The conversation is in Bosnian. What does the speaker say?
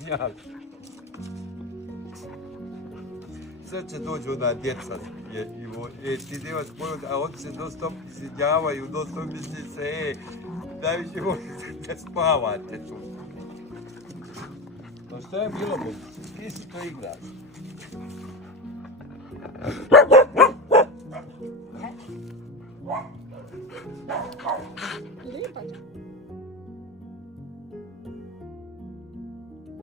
gnjal. Sad će doći ona djeca ti nema spojot, a oni se non stop izjedjavaju, non stop misli se, najviše možete da spavate tu. Pa šta je bilo, bo? Ti si to igraš. Lijepa.